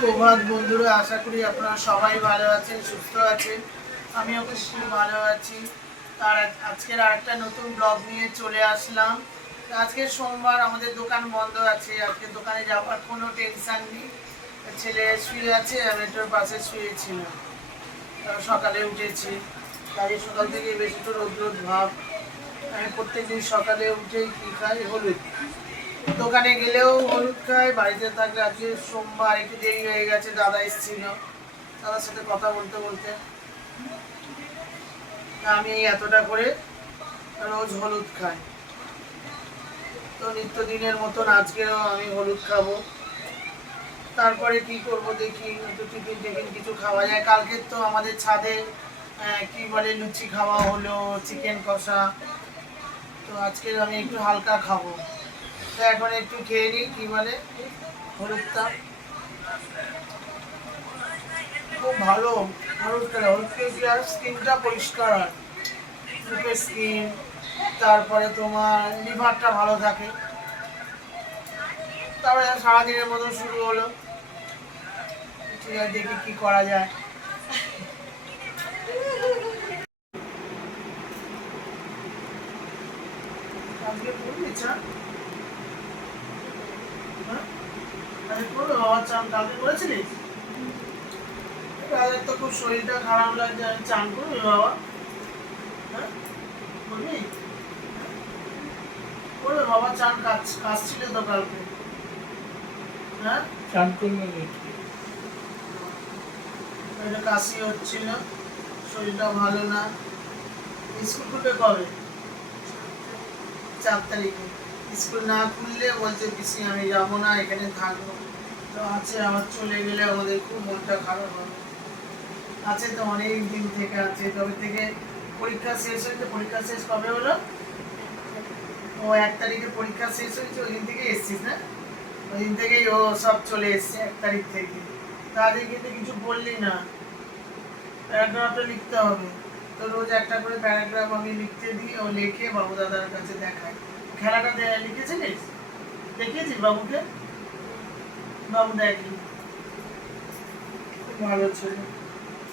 সুপ্রভাত বন্ধুরা, আশা করি আপনারা সবাই ভালো আছেন, সুস্থ আছেন। আমিও খুব ভালো আছি। আর আজকের আরেকটা নতুন ব্লগ নিয়ে চলে আসলাম। আজকে সোমবার, আমাদের দোকান বন্ধ আছে। আজকে দোকানে যাওয়ার কোনো টেনশান নেই। ছেলে শুয়ে আছে, আমি একটু পাশে শুয়েছিলাম। সকালে উঠেছি, কাজে সকাল থেকে বেশি একটু রোদ ভাব। আমি প্রত্যেকদিন সকালে উঠে কী খাই? হলুদ। দোকানে গেলেও হলুদ খাই, বাড়িতে থাকলে আজকে সোমবার একটু দেরি হয়ে গেছে, দাদা এসেছিল, দাদার সাথে কথা বলতে বলতে আমি এতটা করে রোজ হলুদ খাই। তো নিত্যদিনের মতন আজকেও আমি হলুদ খাবো। তারপরে কি করব দেখি, একটু টিফিন কিছু খাওয়া যায়। কালকে তো আমাদের ছাদে কি বলে লুচি খাওয়া হলো, চিকেন কষা। তো আজকে আমি একটু হালকা খাবো। তো এখন একটু খেয়ে নিই কি বলে হলুদটা। খুব ভালো হলুদ খেলে, হলুদ খেয়ে কি আর স্কিনটা পরিষ্কার হয়, মুখের স্কিন, তারপরে তোমার লিভারটা ভালো থাকে। তারপরে সারাদিনের মতন শুরু হলো। ঠিক আছে, দেখি কি করা যায়। আজকে পড়বি চা? হ্যাঁ, আজকে পড়বে বাবা চান? কালকে করেছিলিস? আজকে তো খুব শরীরটা খারাপ লাগছে, আমি চান করবি বাবা? হ্যাঁ, করবি? করবে বাবা চান? কাজ ছিল তো কালকে। হ্যাঁ, চান করবে। একটা কাশি হচ্ছিল, শরীরটা ভালো না। স্কুল খুলবে কবে? 4 তারিখে। স্কুল না খুললে বলছে পিসি আমি যাবো না, এখানে থাকবো। তো আছে, আবার চলে গেলে আমাদের খুব মনটা খারাপ হবে। আছে তো অনেক দিন থেকে আছে, তবে থেকে পরীক্ষা শেষ হয়েছে। পরীক্ষা শেষ কবে হলো? ও 1 তারিখে পরীক্ষা শেষ হয়েছে, ওই দিন থেকে এসছিস না? ওই দিন থেকেই ও সব চলে এসছে, 1 তারিখ থেকে। তাদের কিন্তু কিছু বললি না। প্যারাগ্রাফটা লিখতে হবে, তো রোজ একটা করে প্যারাগ্রাফ আমি লিখতে দিই, ও লিখে বাবু দাদার কাছে দেখায়। খেলাটা লিখেছিলিস? দেখিয়েছিস বাবুকে? বাবু দেখি, খুব ভালো ছেলে,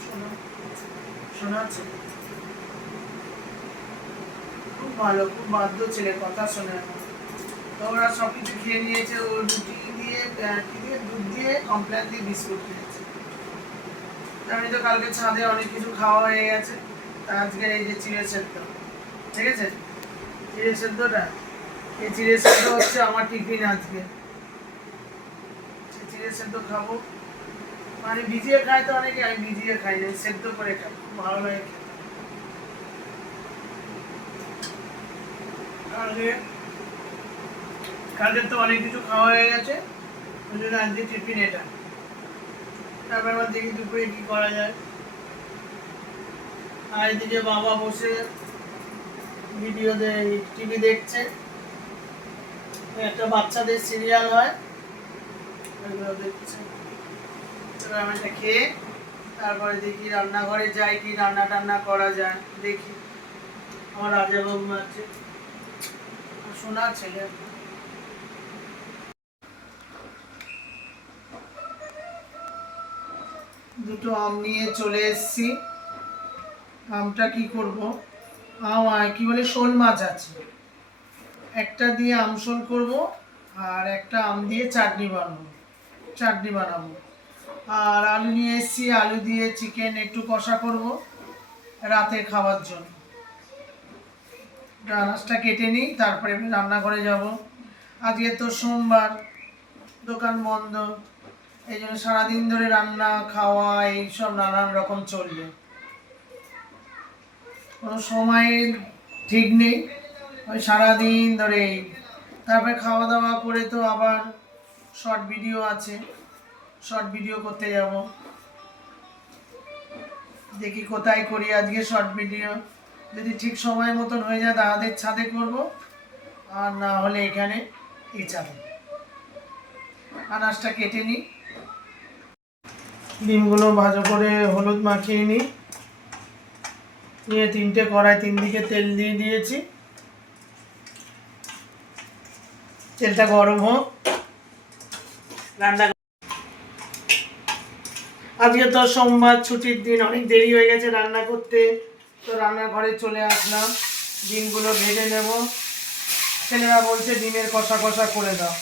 শোনা শোনা ছেলে, খুব ভালো, খুব বাধ্য ছেলে, কথা শোনে। তো ওরা সব কিছু খেয়ে নিয়েছে। ও রুটি দিয়ে কি দিয়ে, দুধ দিয়ে, কমপ্লেন দিয়ে বিস্কুট খেয়েছে। আমি তো কালকে ছাদে অনেক কিছু খাওয়া হয়ে গেছে। তা আজকে এই যে চিড়ে সেদ্ধ, ঠিক আছে? চিড়ে সেদ্ধটা, এই চিড়ে সেদ্ধ হচ্ছে আমার টিফিন আজকে। চিড়ে সেদ্ধ খাবো, মানে ভিজিয়ে খাই তো অনেকে, আমি ভিজিয়ে খাই না, সেদ্ধ করে খাই, খুব ভালো লাগে খেতে। কালকে কালকে তো অনেক কিছু খাওয়া হয়ে গেছে, ওই জন্য আজকে টিফিন এটা। তারপর আবার দেখি দুপুরে কি করা যায়। আর এদিকে বাবা বসে ভিডিও টিভি দেখছে। একটা বাচ্চাদের সিরিয়াল হয়, ওইগুলো দেখছে। এবার আমি এটা খেয়ে তারপরে দেখি রান্নাঘরে যাই, কি রান্না টান্না করা যায় দেখি। আমার রাজাবাবু আছে, শোনা ছেলে। দুটো আম নিয়ে চলে এসেছি। আমটা কি করব, কি বলে শোল মাছ আছে, একটা দিয়ে আমশোল করব, আর একটা আম দিয়ে চাটনি বানাবো। আর আলু নিয়ে এসেছি, আলু দিয়ে চিকেন একটু কষা করব রাতে খাওয়ার জন্য। আনাজটা কেটে নিই, তারপরে আমি রান্নাঘরে যাব। আজকে তো সোমবার, দোকান বন্ধ, এই জন্য সারাদিন ধরে রান্না খাওয়া এইসব নানান রকম চলবে, কোনো সময়ের ঠিক নেই। ওই সারাদিন ধরে। তারপরে খাওয়া দাওয়া করে তো আবার শর্ট ভিডিও আছে, শর্ট ভিডিও করতে যাব। দেখি কোথায় করি আজকে শর্ট ভিডিও। যদি ঠিক সময় মতন হয়ে যায় দাদাদের ছাদে করব, আর না হলে এখানে এই ছাদে। আনাজটা কেটে নিই, ডিমগুলো ভালো করে হলুদ মাখিয়ে নিই। নিয়ে 3টে কড়াই, 3 দিকে তেল দিয়ে দিয়েছি। তেলটা গরম হোক, রান্না আজকে তো সোমবার, ছুটির দিন, অনেক দেরি হয়ে গেছে রান্না করতে। তো রান্নাঘরে চলে আসলাম, ডিমগুলো ভেজে নেব। ছেলেরা বলছে ডিমের কষা কষা করে দাও।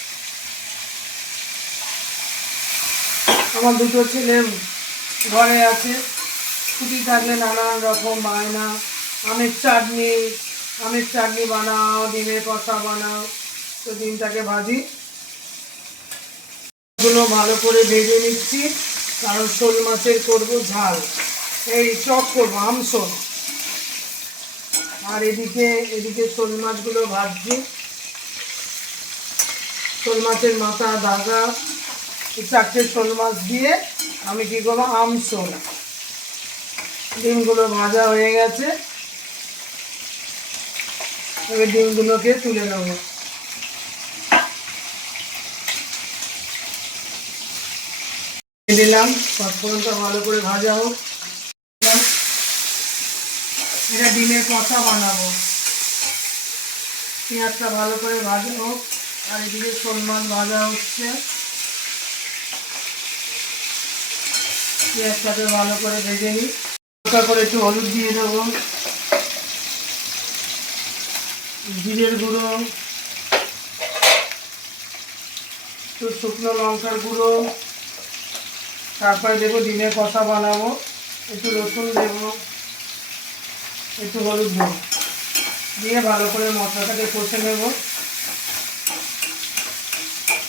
আমার দুটো ছেলে ঘরে আছে, ছুটি থাকলে নানান রকম বায়না, আমের চাটনি বানাও, ডিমের কষা বানাও। তো ডিমটাকে ভাজি গুলো ভালো করে ভেজে নিচ্ছি, কারণ শোল মাছের করবো ঝাল, এই চপ করবো আমশোল। আর এদিকে এদিকে শোল মাছগুলো ভাজছি। শোল মাছের মাথা, দাগা, এই 4টে শোল মাছ দিয়ে আমি কি করবো আমশোল। ডিমগুলো ভাজা হয়ে গেছে, এবার ডিমগুলোকে তুলে নেব। দিলাম, পাঁচফোড়নটা ভালো করে ভাজা হোক। এটা ডিমের কষা বানাবো, পেঁয়াজটা ভালো করে ভাজা হোক। আর এদিকে শোল মাছ ভাজা হচ্ছে, পেঁয়াজটাকে ভালো করে ভেজে নিই। হালকা করে একটু হলুদ দিয়ে দেবো, জিরের গুঁড়ো, একটু শুকনো লঙ্কার গুঁড়ো, তারপরে দেবো ডিমের কষা বানাবো, একটু রসুন দেবো, একটু হলুদ দেবো, দিয়ে ভালো করে মশলাটাকে কষে নেব।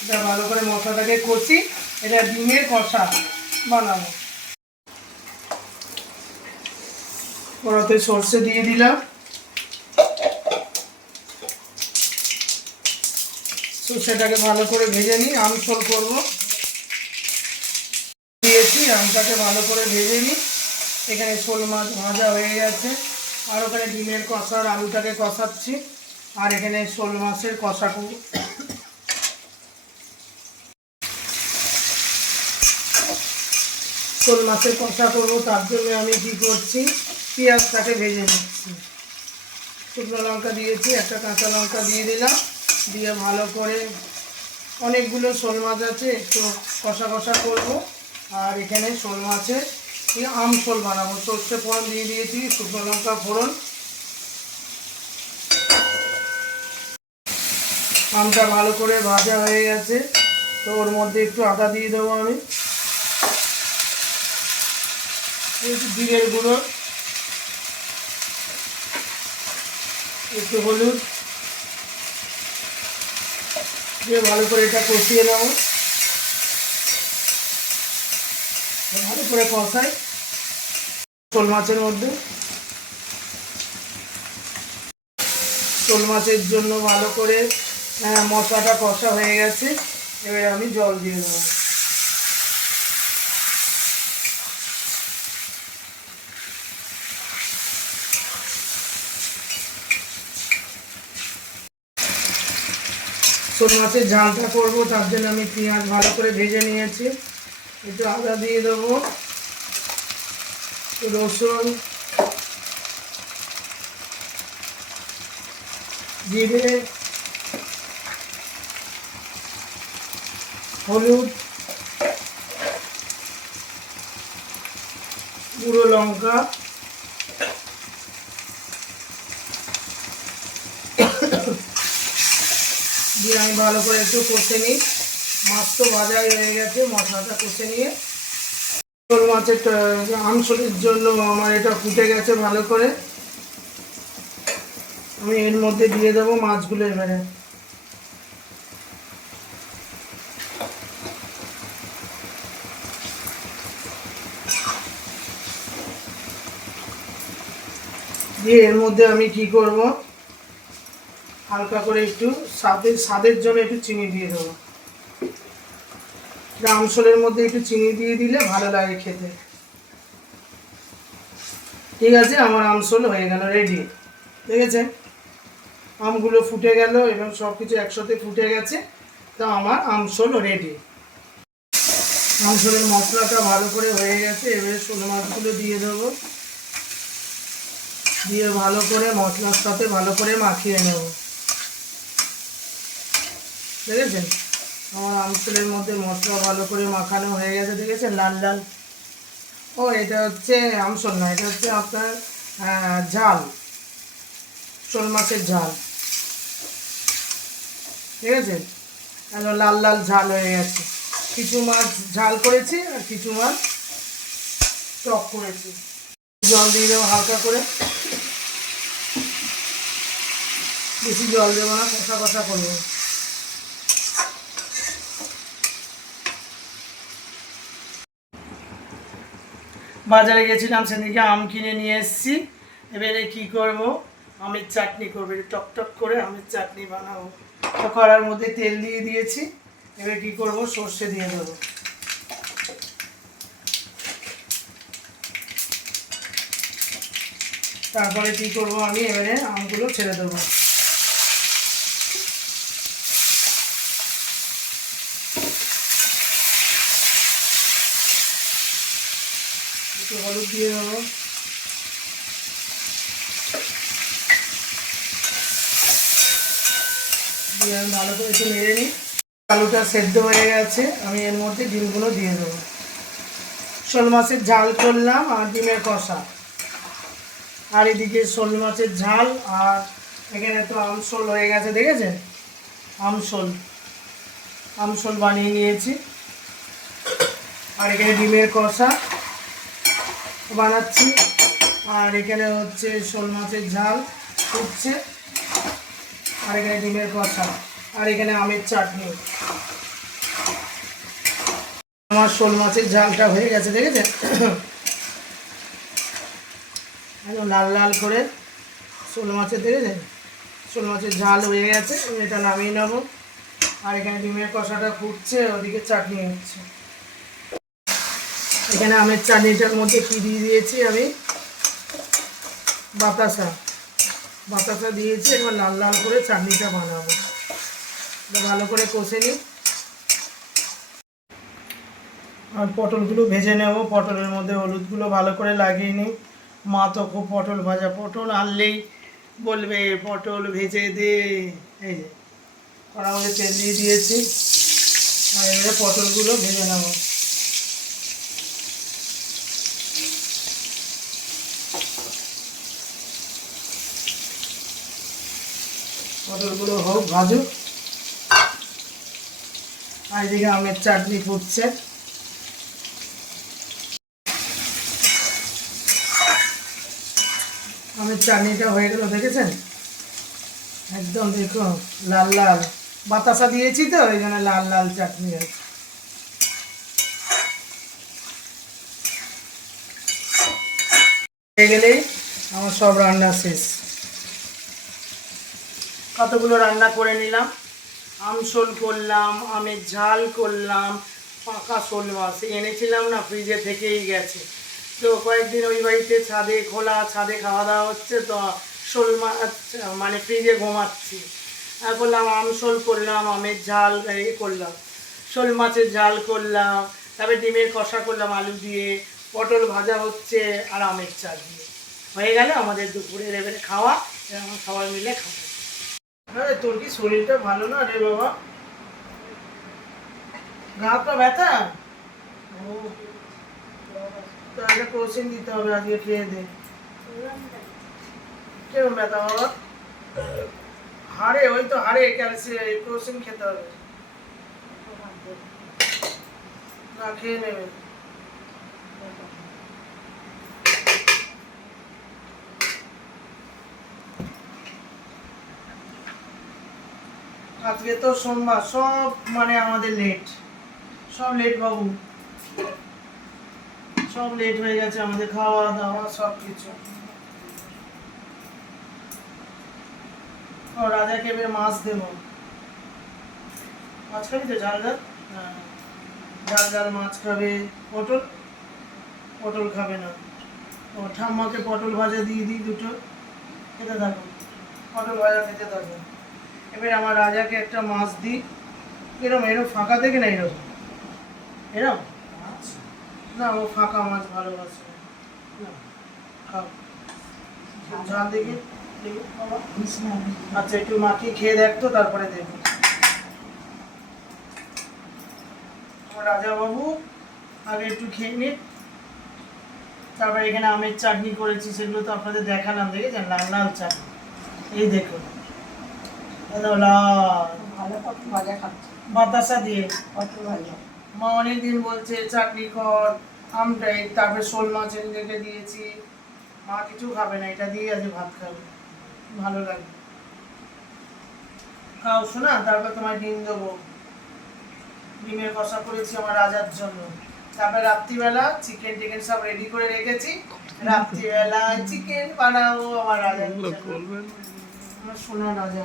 এটা ভালো করে মশলাটাকে কষি, এটা ডিমের কষা বানাবো। কড়াতে সর্ষে দিয়ে দিলাম, সর্ষেটাকে ভালো করে ভেজে নিই, আমশোল করবো। দিয়েছি, আমটাকে ভালো করে ভেজে নিই। এখানে শোল মাছ ভাজা হয়ে গেছে, আর ওখানে ডিমের কষার আলুটাকে কষাচ্ছি, আর এখানে শোল মাছের কষা করব। শোল মাছের কষা করবো, তার জন্য আমি কি করছি, পেঁয়াজটাকে ভেজে নিচ্ছি। শুকনো লঙ্কা দিয়েছি, একটা কাঁচা লঙ্কা দিয়ে দিলাম, দিয়ে ভালো করে, অনেকগুলো শোল মাছ আছে, একটু কষা কষা করব। আর এখানে শোল মাছের আমশোল বানাবো, সর্ষে ফোড়ন দিয়ে দিয়েছি, শুকনো লঙ্কা ফোড়ন। আমটা ভালো করে ভাজা হয়ে গেছে, তো ওর মধ্যে একটু আদা দিয়ে দেবো আমি, একটু জিরের গুঁড়ো, একটু হলুদ দিয়ে ভালো করে এটা কষিয়ে নেব। ভালো করে কষাই শোল মাছের মধ্যে। শোল মাছের জন্য ভালো করে মশলাটা কষা হয়ে গেছে, এবারে আমি জল দিয়ে দেবো। শোল মাছের ঝালটা করবো, তার জন্য আমি পেঁয়াজ ভালো করে ভেজে নিয়েছি, একটু আদা দিয়ে দেবো, রসুন, জিরে, হলুদ, গুঁড়ো লঙ্কা, দিয়ে আমি ভালো করে একটু কষে নিই। মাছ তো ভাজাই হয়ে গেছে, মশলাটা কষে নিয়ে শোল মাছের আমশোলের জন্য আমার এটা ফুটে গেছে ভালো করে। আমি এর মধ্যে দিয়ে দেবো মাছগুলো। এবারে দিয়ে এর মধ্যে আমি কি করব, হালকা করে একটু স্বাদের জন্য একটু চিনি দিয়ে দেবো। আমশোলের মধ্যে একটু চিনি দিয়ে দিলে ভালো লাগে খেতে। ঠিক আছে, আমার আমশোল হয়ে গেল, রেডি। দেখেছেন, আমগুলো ফুটে গেল এবং সব কিছু একসাথে ফুটে গেছে, তো আমার আমশোল রেডি। আমশোলের মশলাটা ভালো করে হয়ে গেছে, এবারে শোল মাছগুলো দিয়ে দেবো, দিয়ে ভালো করে মশলার সাথে ভালো করে মাখিয়ে নেব। দেখেছেন, আমার আমশোলের মধ্যে মশলা ভালো করে মাখানো হয়ে গেছে, দেখেছেন লাল লাল ও এটা হচ্ছে আমসল না, এটা হচ্ছে আপনার ঝাল, শোল মাছের ঝাল। ঠিক আছে, একদম লাল লাল ঝাল হয়ে গেছে। কিছু মাছ ঝাল করেছি আর কিছু মাছ টক করেছি। জল দিয়ে দেবো হালকা করে, বেশি জল দেবো না, কষা কষা করবো। বাজারে গেছিলাম, সেদিকে আম কিনে নিয়ে এসেছি। এবারে কি করব, আমের চাটনি করবো, টক টক করে আমের চাটনি বানাবো। তো কড়ার মধ্যে তেল দিয়ে দিয়েছি, এবার কি করব, সর্ষে দিয়ে দেবো। তারপরে কি করব, আমি এবারে আমগুলো ছেড়ে দেবো। একটু হলুদ দিয়ে দেবো, দিয়ে আমি ভালো করে একটু নেড়ে নিই। আলুটা সেদ্ধ হয়ে গেছে, আমি এর মধ্যে ডিমগুলো দিয়ে দেবো। শোল মাছের ঝাল করলাম আর ডিমের কষা, আর এদিকে শোল মাছের ঝাল, আর এখানে তো আমশোল হয়ে গেছে, দেখেছেন, আমশোল আমশোল বানিয়ে নিয়েছি। আর এখানে ডিমের কষা বানাচ্ছি, আর এখানে হচ্ছে শোল মাছের ঝাল ফুটছে, আর এখানে ডিমের কষা, আর এখানে আমের চাটনি। আমার শোল মাছের ঝালটা হয়ে গেছে, দেখেছেন, একদম লাল লাল করে শোল মাছের, দেখেছেন, শোল মাছের ঝাল হয়ে গেছে। এটা নামিয়ে নেব। আর এখানে ডিমের কষাটা ফুটছে, ওদিকে চাটনি হচ্ছে। এখানে আমের চাটনিটার মধ্যে কী দিয়ে দিয়েছি আমি, বাতাসা বাতাসা দিয়েছি। এবার লাল লাল করে চাটনিটা বানাবো, ভালো করে কষে নিই। আর পটলগুলো ভেজে নেব, পটলের মধ্যে হলুদগুলো ভালো করে লাগিয়ে নিই। মা তো খুব পটল ভাজা, পটল আনলেই বলবে পটল ভেজে দে। এই যে কড়ার মধ্যে তেল দিয়ে দিয়েছি, আর এবারে পটলগুলো ভেজে নেব। পটলগুলো হোক, ভাজুক। আর এদিকে আমের চাটনি ফুটছে। আমের চাটনিটা হয়ে গেল, দেখেছেন, একদম দেখো লাল লাল, বাতাসা দিয়েছি তো ওই জন্য লাল লাল চাটনি আছে। হয়ে গেলেই আমার সব রান্না শেষ। কতগুলো রান্না করে নিলাম, আমশোল করলাম, আমের ঝাল করলাম, পাকা শোল মাছ এনেছিলাম না, ফ্রিজে থেকেই গেছে। তো কয়েকদিন ওই বাড়িতে ছাদে খোলা, ছাদে খাওয়া দাওয়া হচ্ছে, তো শোল মাছ মানে ফ্রিজে ঘুমাচ্ছি। করলাম আমশোল করলাম, আমের ঝাল করলাম, শোল মাছের ঝাল করলাম, তারপরে ডিমের কষা করলাম আলু দিয়ে, পটল ভাজা হচ্ছে, আর আমের চাল দিয়ে হয়ে গেল আমাদের দুপুরের এবারে খাওয়া। এরকম সবাই মিলে খাবো। আরে তোর কি শরীরটা ভালো না রে বাবা, গা হাত পা ব্যথা? ও, তাহলে ক্রোসিন দিতে হবে আজকে, খেয়ে দে। কেমন ব্যথা বাবা? হাড়ে, ওই তো হাড়ে ক্যালসিয়াম, ক্রোসিন খেতে হবে, না খেয়ে নেবে। আজকে তো সোমবার, সব মানে আমাদের লেট, সব লেট বাবু, সব লেট হয়ে গেছে আমাদের, খাওয়া দাওয়া সব কিছু। ও রাজাকে এবার মাছ দেবো, মাছ খাবি তো ঝাল ঝাল? হ্যাঁ, ঝাল ঝাল মাছ খাবে। পটল, পটল খাবে না। ও ঠাম্মাকে পটল ভাজা দিয়ে দিই দুটো, খেতে থাকো, পটল ভাজা খেতে থাকো। এবার আমার রাজাকে একটা মাছ দিই, এরম এরম ফাঁকা থেকে না, এরকম এরম, না ও ফাঁকা মাছ ভালোবাসে না, খাও ঝাল দেখি। আচ্ছা একটু মাখিয়ে খেয়ে দেখতো, তারপরে দেখবো। রাজা বাবু আগে একটু খেয়ে নিন, তারপর এখানে আমের চাটনি করেছি, সেগুলো তো আপনাদের দেখালাম, দেখেছেন লাল লাল চাটনি, এই দেখুন ভালো পটল ভাজা খাচ্ছে, বাতাসা দিয়ে। পটল ভাজা। মা অনেকদিন বলছে চাটনি কর আমটাই, তারপরে শোল মাছ এনে রেখে দিয়েছি, মা কিছু খাবে না, এটা দিয়ে আজ ভাত খাবে, ভালো লাগে। খাও শোনা, তারপর তোমায় ডিম দেবো, ডিমের কষা করেছি আমার রাজার জন্য। তারপরে রাত্রিবেলা চিকেন টিকেন সব রেডি করে রেখেছি, রাত্রিবেলা চিকেন বানাবো আমার রাজার জন্য। আমার সোনা রাজা,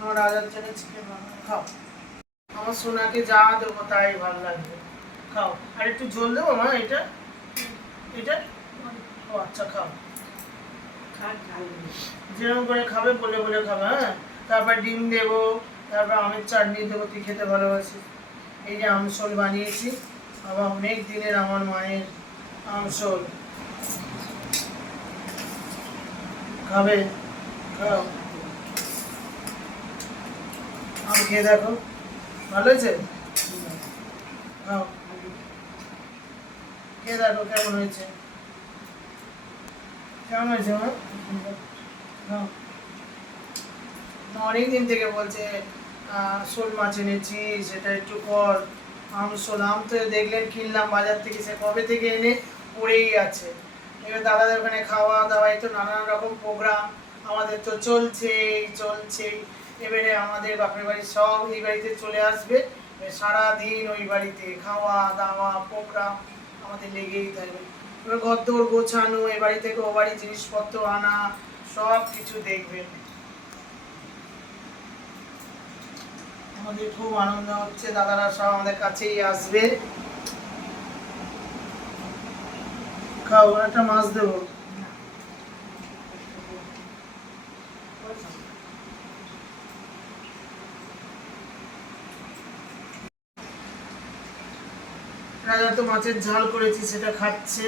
আমার রাজার জন্য চিকেন বানাবো, খাও। আমার সোনাকে যা দেবো তাই ভালো লাগবে, খাও। আর একটু ঝোল দেবো মা, এটা এটা ও আচ্ছা, খাও, যেরকম করে খাবে বলে বলে খাবে। হ্যাঁ, তারপর ডিম দেবো, তারপর আমের চাটনি দেবো, তুই খেতে ভালোবাসিস। এই যে আমসল বানিয়েছি, আবার অনেক দিনের আমার মায়ের আমসল, খাবে, খাও, আম খেয়ে দেখো, ভালো হয়েছে, খাও, খেয়ে দেখো কেমন হয়েছে, কেমন হয়েছে মা, খাও। অনেকদিন থেকে বলছে শোল মাছ এনেছি, সেটা একটু কর। শোল আম তো দেখলেন কিনলাম বাজার থেকে, সে কবে থেকে এনে পড়েই আছে। এবার দাদাদের ওখানে খাওয়া দাওয়া, এই তো নানান রকম প্রোগ্রাম আমাদের তো চলছেই। এবারে আমাদের বাপের বাড়ি সব এই বাড়িতে চলে আসবে, সারাদিন ওই বাড়িতে খাওয়া দাওয়া প্রোগ্রাম আমাদের লেগেই থাকবে। এবার ঘরদোর গোছানো, এ বাড়ি থেকে ও বাড়ি জিনিসপত্র আনা, সব কিছু দেখবে। আমাদের খুব আনন্দ হচ্ছে, দাদারা সব আমাদের কাছেই আসবে। খাও, একটা মাছ দেবো, রাজা তো মাছের ঝাল করেছি সেটা খাচ্ছে।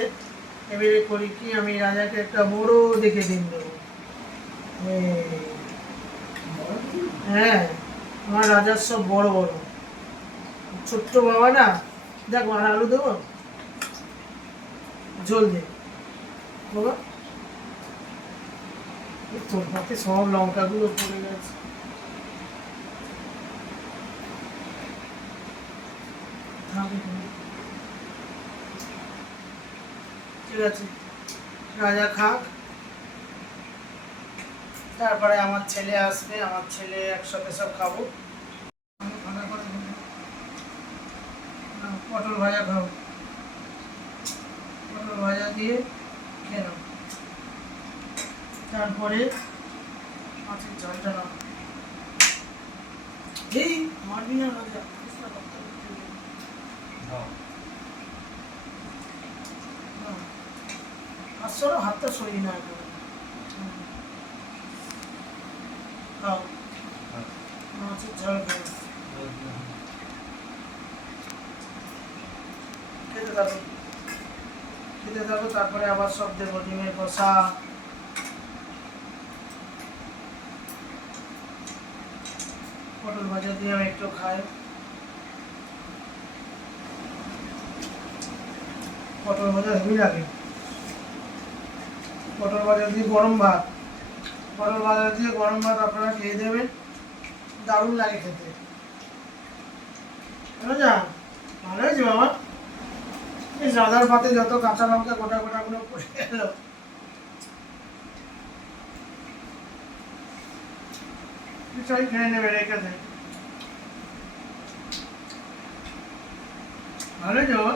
এবারে করি কি, আমি রাজাকে একটা বড় দেখে ডিম দেবো। হ্যাঁ, আমার রাজার সব বড় বড়, ছোট্ট বাবা না, দেখ আর আলু দেবো, ঝোল দে বাবা, তোর পাতে সব লঙ্কাগুলো পড়ে গেছে। ঠিক আছে, রাজা খাক, তারপরে আমার ছেলে আসবে, আমার ছেলে একসাথে সব খাবো। পটল ভাজা খাও, পটল ভাজা দিয়ে খেয়ে নাও, তারপরে মাছের ঝালটা নাও। এই মারবি না রাজা, আসলে হাতটা সরিয়ে না একেবারে, খাও মাছের ঝাল খাও, খেতে থাকো, তারপরে আবার সব দেবো, ডিমের কষা, পটল ভাজা দিয়ে আমি একটু খাই, পটল ভাজা হেভি লাগে, পটল ভাজা দিয়ে গরম ভাত, পটল ভাজা দিয়ে গরম ভাত আপনারা খেয়ে দেবেন, দারুণ লাগে খেতে। যা ভালো হয়েছে বাবা, এই রাজার ভাতে যত কাঁচা লঙ্কা গোটা গোটা গুলো পড়ে গেল, সবাই খেয়ে নেবে, রেখে দেয়, ভালো হয়েছে বাবা।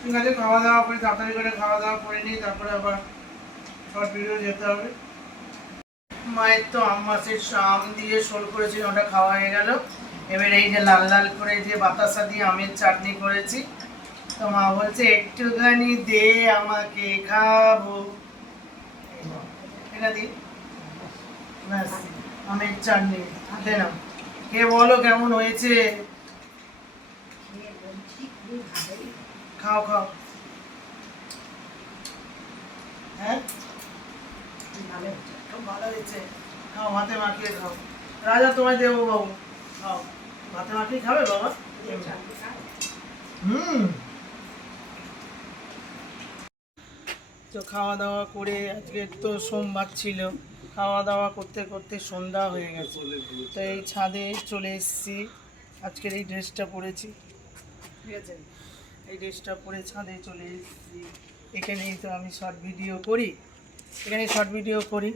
ঠিক আছে, খাওয়া দাওয়া করে তাড়াতাড়ি করে খাওয়া দাওয়া করে নিই, তারপরে আবার শর্ট ভিডিও যেতে হবে। মায়ের তো আম মাছের আম দিয়ে শোল করেছিল, ওটা খাওয়া হয়ে গেল। এবার এই যে লাল লাল করে যে বাতাসা দিয়ে আমের চাটনি করেছি, তো মা বলছে একটুখানি দে আমাকে খাবো, এটা দি ব্যাস, আমের চাটনি দে না, কে বলো কেমন হয়েছে, খাও খাও, হ্যাঁ খুব ভালো হয়েছে, খাও ভাতে মাখিয়ে খাও। রাজা তোমায় দেবো বাবু, খাও ভাতে মাখিয়ে খাবে বাবা। তো খাওয়া দাওয়া করে, আজকে তো সোমবার ছিল, খাওয়া দাওয়া করতে করতে সন্ধ্যা হয়ে গেছে। তো এই ছাদে চলে এসেছি, আজকের এই ড্রেসটা পরেছি, ঠিক আছে, এই ড্রেসটা পরে ছাদে চলে এসেছি। এখানেই তো আমি শর্ট ভিডিও করি,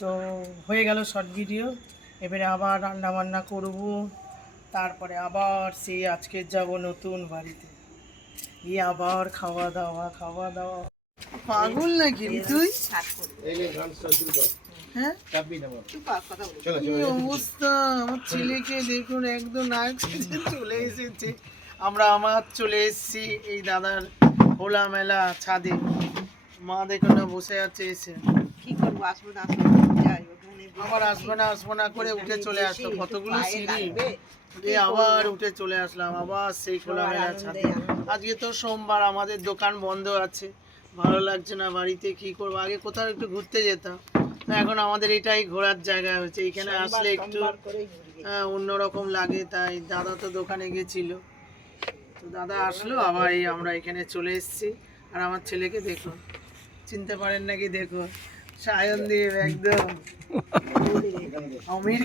তো হয়ে গেল শর্ট ভিডিও। এবারে আবার রান্না বান্না করব, তারপরে আবার সেই আজকে যাব নতুন বাড়িতে গিয়ে আবার খাওয়া দাওয়া। পাগল নাকি রে তুই? হ্যাঁ, কি অবস্থা আমার ছেলেকে দেখুন, একদম নাক সেজে চলে এসেছে। আমার চলে এসেছি এই দাদার খোলামেলা ছাদে। মা দেখুন না বসে আছে এসে। কি করবো, আসবো না আবার আসবো না করে উঠে চলে আসলো, কতগুলো সিঁড়ি দিয়ে আবার উঠে চলে আসলাম, আবার সেই খোলামেলা ছাদে। আজকে তো সোমবার, আমাদের দোকান বন্ধ আছে, ভালো লাগছে না বাড়িতে, কি করবো। আগে কোথাও একটু ঘুরতে যেতাম, এখন আমাদের এটাই ঘোরার জায়গা হয়েছে। এখানে আসলে একটু অন্যরকম লাগে, তাই দাদা তো দোকানে গেছিল, তো দাদা আসলো, আবার এই আমরা এখানে চলে এসেছি। আর আমার ছেলেকে দেখুন, চিনতে পারেন নাকি দেখুন, সায়নদীপ একদম আমির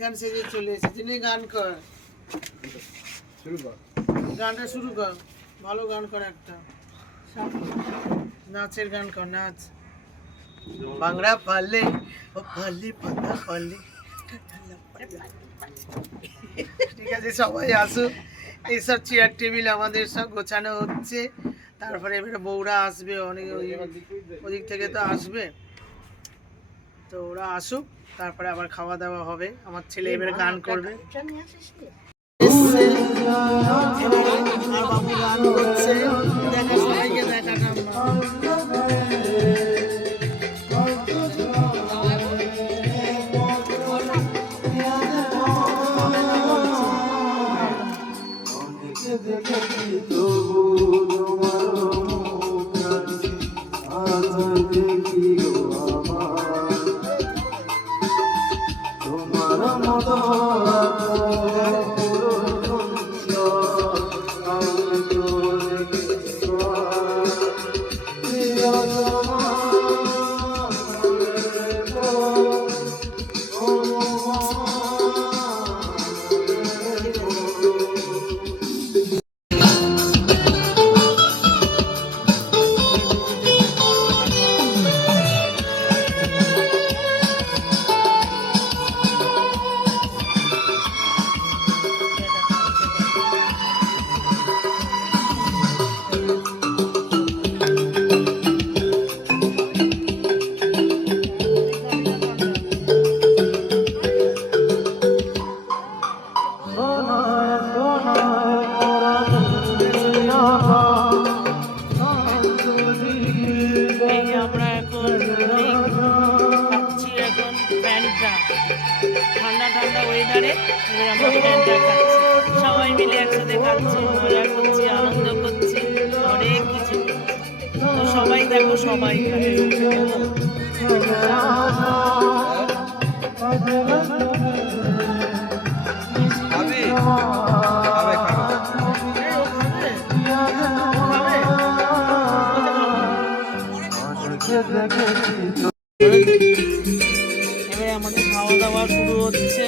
খান সেজে চলে এসেছে। গান কর, গানটা শুরু কর, ভালো গান কর, একটা নাচের গান কর, নাচ। বাংলা পারলে ও পারলে পাতা পারলে, ঠিক আছে, সবাই আসুক। এইসব চেয়ার টেবিল আমাদের সব গোছানো হচ্ছে, তারপরে এবারে বউরা আসবে, অনেক ওদিক থেকে তো আসবে, তো ওরা আসুক, তারপরে আবার খাওয়া দাওয়া হবে। আমার ছেলে এবারে গান করবে, আর বাবু গান করছে, দেখা সবাইকে দেখা ঠান্ডা ঠান্ডা ওয়েদারে আমরা ফ্যানটা খাচ্ছি, সবাই মিলে একসাথে খাচ্ছি, মজা করছি, আনন্দ করছি, অনেক কিছু। তো সবাই দেখো, সবাই এবারে আমাদের খাওয়া দাওয়া শুরু হচ্ছে।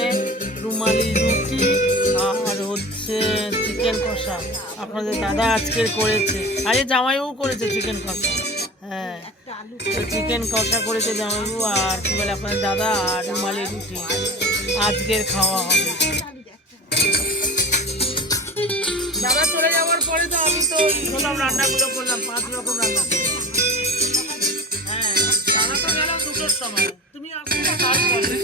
রুমালি রুটি আর হচ্ছে চিকেন কষা, আপনাদের দাদা আজকের করেছে, আরে জামাইবাবু করেছে চিকেন কষা। হ্যাঁ, চিকেন কষা করেছে জামাইবাবু, আর কি বলে আপনাদের দাদা, আর রুমালি রুটি আজকের খাওয়া হবে। দাদা চলে যাওয়ার পরে তো আমি তো সব রান্নাগুলো করলাম, 5 রকম রান্না করলাম। হ্যাঁ, দাদা তো গেলাম 2টোর সময়, তুমি আসলে তারপরে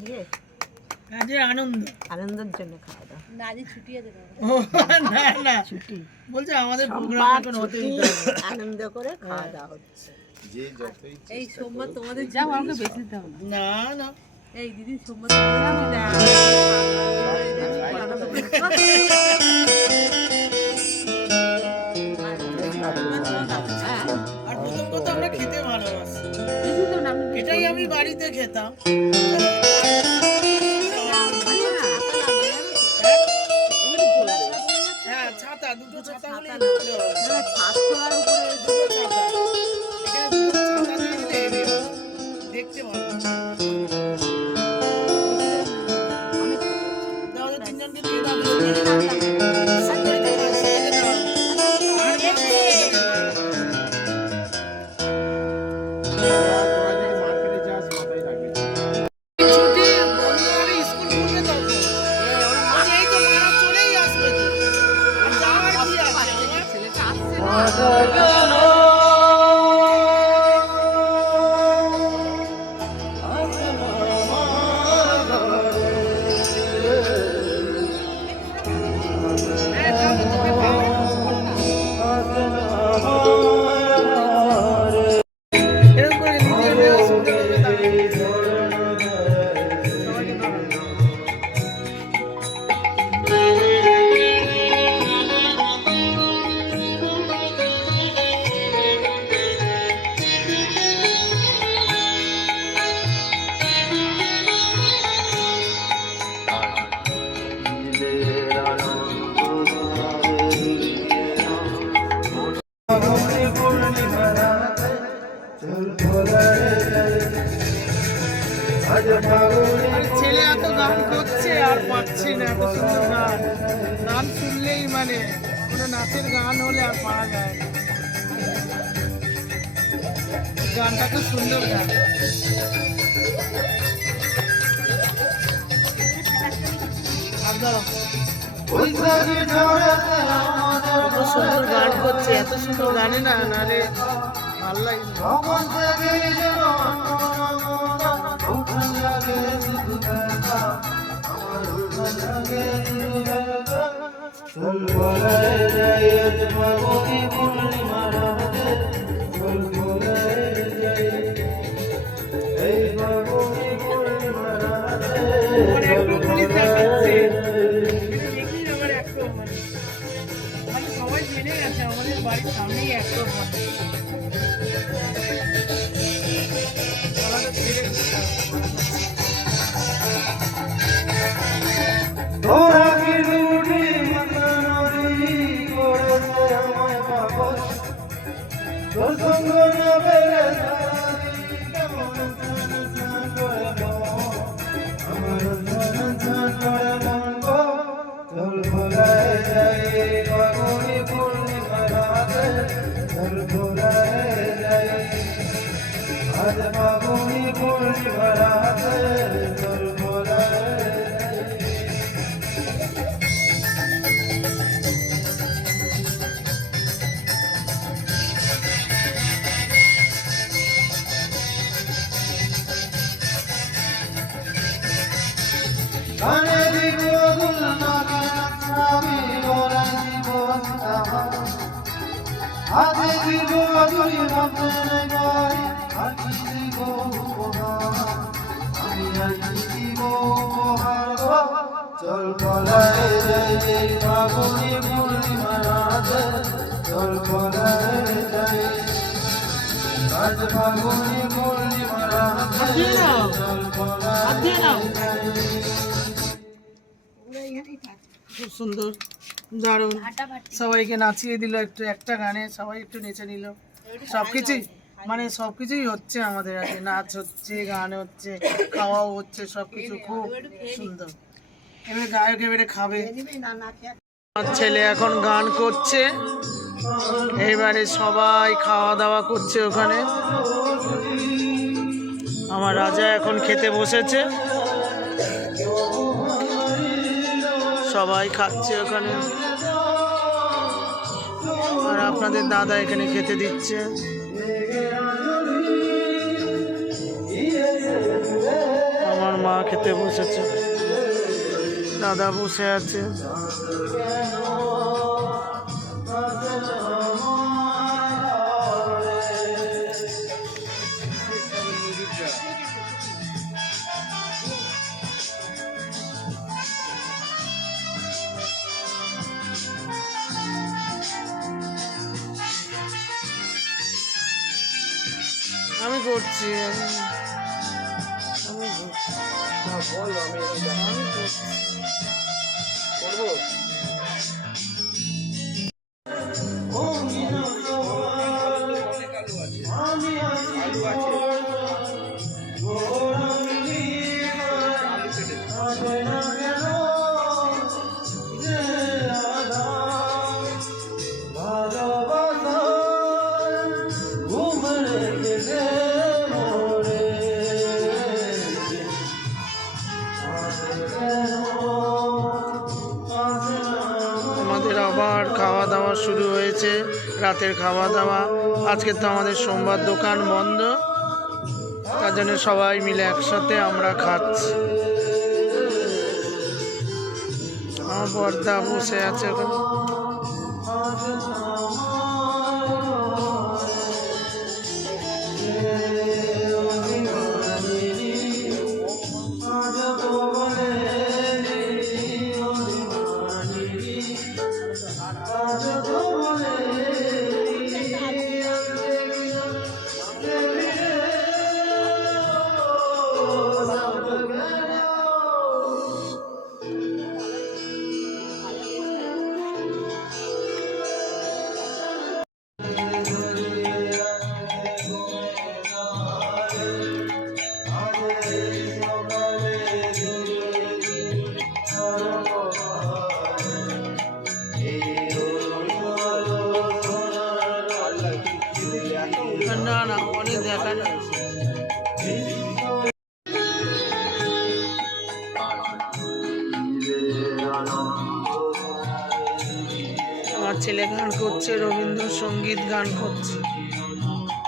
আজকে আজকে আনন্দ, আনন্দের জন্য খাওয়া দাওয়া। না আজকে ছুটি আছে তো। ও না না ছুটি, বলছে আমাদের প্রোগ্রাম সোমবার এখন ছুটি, হতেই থাকবে। আনন্দ করে খাওয়া দাওয়া হচ্ছে। এই সোমবার তোমাদের যাও আমাকে বেশি দাও না। না না এই দিদি সোমবার তোমাদের আমি আর প্রথম কথা আমরা খেতে ভালোবাসি, দিদি তো নাম এটাই আমি বাড়িতে খেতাম। হ্যাঁ ছাতা, দুটো ছাতা হলেই ভালো হয়। ছাদ খোলার উপরে দুটো ছাতা, এখানে দুটো ছাতা দিয়ে দিলে হেভি হয়, দেখতে ভালো লাগে। দাও দাও, তিনজনকে দিয়ে দাও, সবাইকে দাও, সবাইকে দাও। আর ছুটি বন্ধ হবে, স্কুল খুলবে তখন। আচ্ছা, এই তো মারা চলেই আসবে তো। আর যাওয়ার কি আছে আমার? ছেলেটা আসছে না। হ্যাঁ, দাও তো, তোকে দাও। এরকম করে নিজের মেয়েও শুনতে পাবে তাহলে। সবাইকে দাও। আর ছেলে এত গান করছে আর পাচ্ছে না, এত সুন্দর গান, গান শুনলেই মানে কোনো নাচের গান হলে আর পারা যায় না। গানটা তো সুন্দর গান। আর দাও। কত সুন্দর গান করছে, এত সুন্দর গানে না নারে ভাল লাগে না। আমার একটু পুলিশ দেখাচ্ছে। দেখলি আমার একটু মানে সবাই জেনে গেছে আমাদের বাড়ির সামনেই একটু মানে আমাদের ছেড়ে দিতে হবে। চল পলায় যাই ফাগুনি পূর্ণিমা রাতে, চল পলায় যাই আজ ফাগুনি পূর্ণিমা রাতে, চল পলায় যাই। খুব সুন্দর, দারুণ, সবাইকে নাচিয়ে দিল একটু, একটা গানে সবাই একটু নেচে নিল। সবকিছুই মানে সবকিছুই হচ্ছে আমাদের আগে, নাচ হচ্ছে, গান হচ্ছে, খাওয়াও হচ্ছে, সবকিছু খুব সুন্দর। এবারে গায়ক এবারে খাবে। আমার ছেলে এখন গান করছে, এইবারে সবাই খাওয়া দাওয়া করছে ওখানে। আমার রাজা এখন খেতে বসেছে, সবাই খাচ্ছে ওখানে, আর আপনাদের দাদা এখানে খেতে দিচ্ছে। আমার মা খেতে বসেছে, দাদা বসে আছে। আমি করছি, আমি করছি। আমাদের আবার খাওয়া দাওয়া শুরু হয়েছে, রাতের খাওয়া দাওয়া। আজকে তো আমাদের সোমবার, দোকান বন্ধ, তার জন্য সবাই মিলে একসাথে আমরা খাচ্ছি। আমার বর্দা বসে আছে এখন। না না, অনেক দেখা যায়। আমার ছেলে গান করছে, রবীন্দ্রসঙ্গীত গান করছে।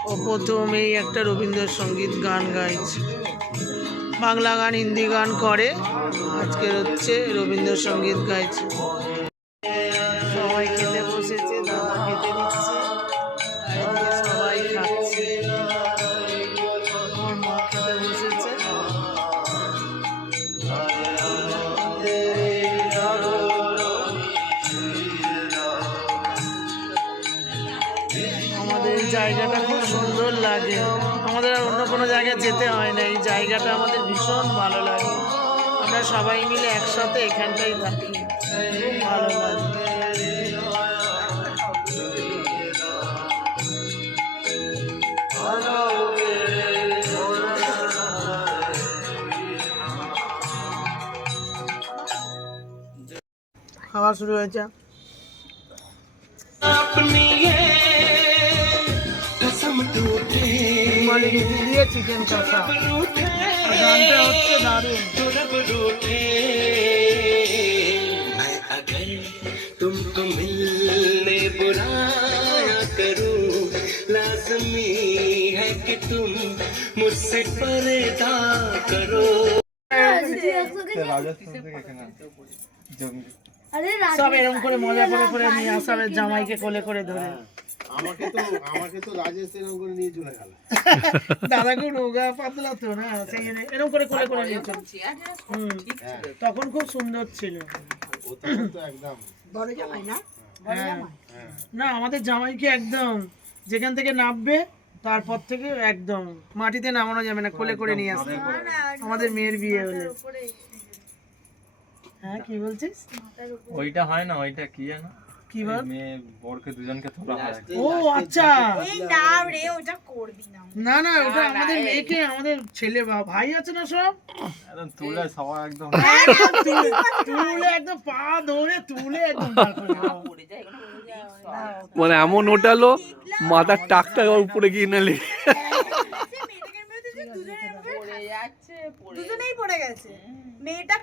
ও প্রথমেই একটা রবীন্দ্রসঙ্গীত গান গাইছে। বাংলা গান, হিন্দি গান করে, আজকে হচ্ছে রবীন্দ্রসঙ্গীত গাইছে। সবাই খেতে বসেছে, দাদা খেতে দিচ্ছে, আর এদিকে সবাই খাচ্ছে। আমার মা খেতে বসেছে। আমাদের এই জায়গাটা খুব সুন্দর লাগে, আমাদের আর অন্য কোনো জায়গায় যেতে হয় না। এই জায়গাটা আমাদের ভীষণ ভালো লাগে, আমরা সবাই মিলে একসাথে এখানটাই থাকি, খুব ভালো লাগে। খাওয়া শুরু হয়েছে। দিয়ে চিকেন কষা, গানটা হচ্ছে দারুণ। तुमको मिलने बुलाया करूं, लाज़मी है कि तुम मुझसे पर्दा करो। সব এরকম করে মজা করে করে নিয়ে আসাবে, জামাইকে কোলে করে ধরে। আমাকে তো রাজেশ এরকম করে নিয়ে চলে গেল। দাদা খুব রোগা পাতলা তো না, সেই জন্য এরকম করে কোলে করে নিয়ে চলে। তখন খুব সুন্দর ছিল। বড় জামাই না, হ্যাঁ। না, আমাদের জামাইকে একদম যেখান থেকে নামবে তারপর থেকে একদম মাটিতে নামানো যাবে না, কোলে করে নিয়ে আসতে হবে। আমাদের মেয়ের বিয়ে হলে। হ্যাঁ, কি বলছিস? ওইটা হয় না, ওইটা কি জানো, কি বল? মেয়ে বরকে দুজনকে তোলা হয়। ও আচ্ছা, এই না রে, ওটা করবি না। না না, ওটা আমাদের মেয়েকে, আমাদের ছেলে ভাই আছে না, সব একদম তুলে সবাই একদম তুলে একদম পা ধরে তুলে একদম বার করে দাও। মানে এমন ওঠালো মাথার টাকটা উপরে গিয়ে নালে দুজনেই পড়ে গেছে, মেয়েটা